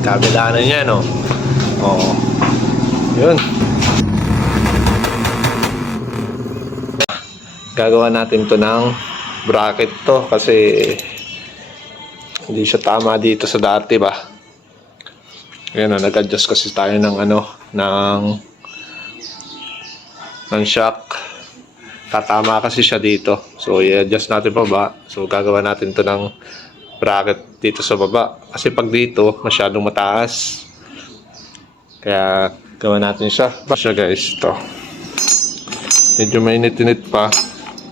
Kabilaan niya, no? Oo. Yun. Gagawa natin to ng bracket to kasi hindi siya tama dito sa dati ba. Ayan, nag-adjust kasi tayo ng ng shock. Tatama kasi siya dito. So, i-adjust natin pa ba. So, gagawa natin to ng bracket dito sa baba. Kasi pag dito, masyadong mataas. Kaya, gawa natin siya. Ba siya guys, ito. Medyo mainit-init pa.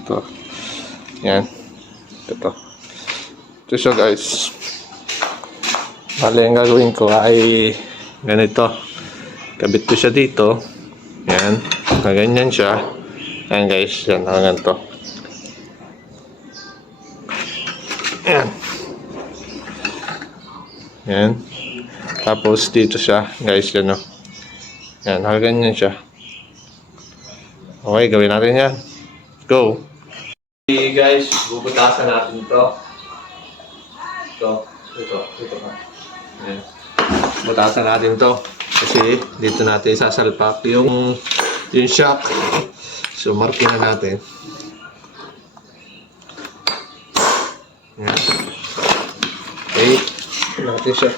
Ito. Yan. Ito. Ito siya guys. Bale, ang gagawin ko ay ganito. Kabit ko siya dito. Yan. Kaganyan siya. Ayan guys, yan, ganito. Ayan. Ayan. Tapos dito siya, guys, yan o. Ayan, ganyan siya. Okay, gawin natin yan. Go! Okay guys, bubutasan natin ito. Ito ka. Ayan. Butasan natin ito. Kasi dito natin sasalpak yung shock. So, marking na natin. Yan. Okay. Natin siya.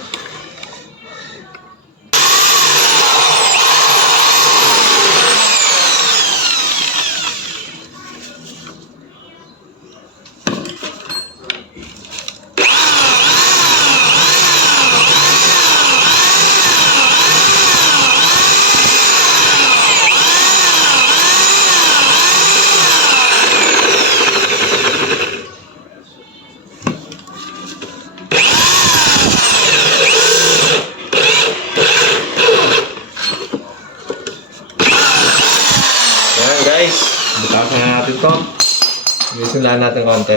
Guys, butasan na natin ito. Bisulaan natin konti.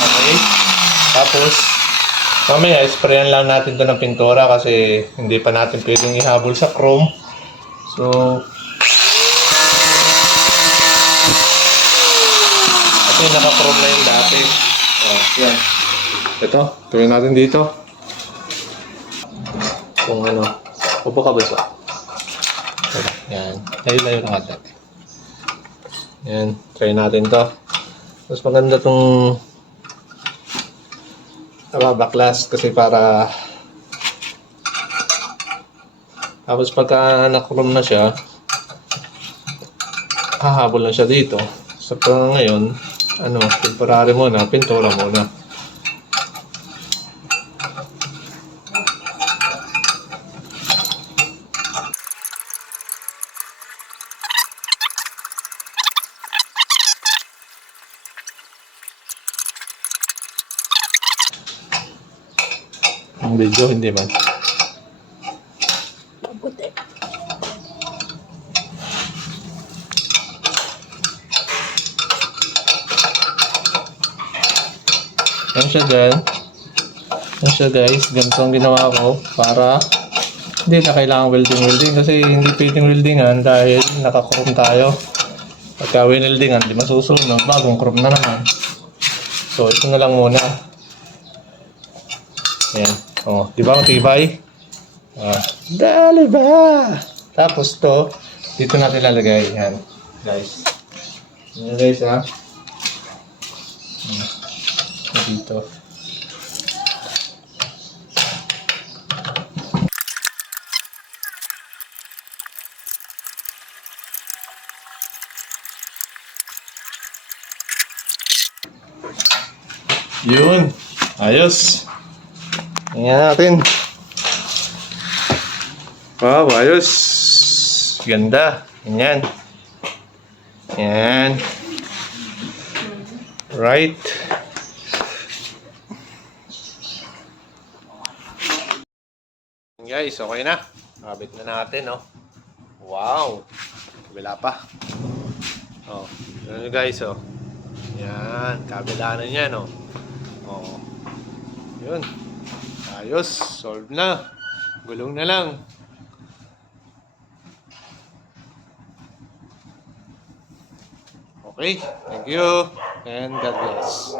Okay. Tapos, mamaya, sprayan lang natin ito ng pintura kasi hindi pa natin pwedeng ihabol sa chrome. So, ito yung naka-chrome na yung dati. Oh, yan. Ito, gawin natin dito. Kung ano, upo ka ba ito? Yan, layo-layo na nga. Yan, try natin to. Mas maganda itong baklas kasi para tapos pagka nakrom na siya hahabol na siya dito so ngayon temporary muna, pintura muna. Ang video hindi man Mabuti. yan siya dyan. Yan siya guys, ganito ang ginawa ko para hindi na kailangan welding kasi hindi pwedeng weldingan dahil naka-chrome tayo. Pagka weldingan di masusunod, bagong chrome na naman. So ito na lang muna. Yan. Oh, di ba matibay? Dali ba? Tapos to, dito natin lalagay. Yan, guys. Yan guys, ha? Dito. Yun. Ayos. Tingnan natin. Wow, ayos. Ganda. Ganyan. Yan. Right. Guys, okay na. Kabit na natin, no? Wow. Kabila pa. Oh, yun guys, oh. Yan, kabila na yan, oh. Oo. Yun. Ayos, solve na. Gulong na lang. Okay, thank you, and God bless.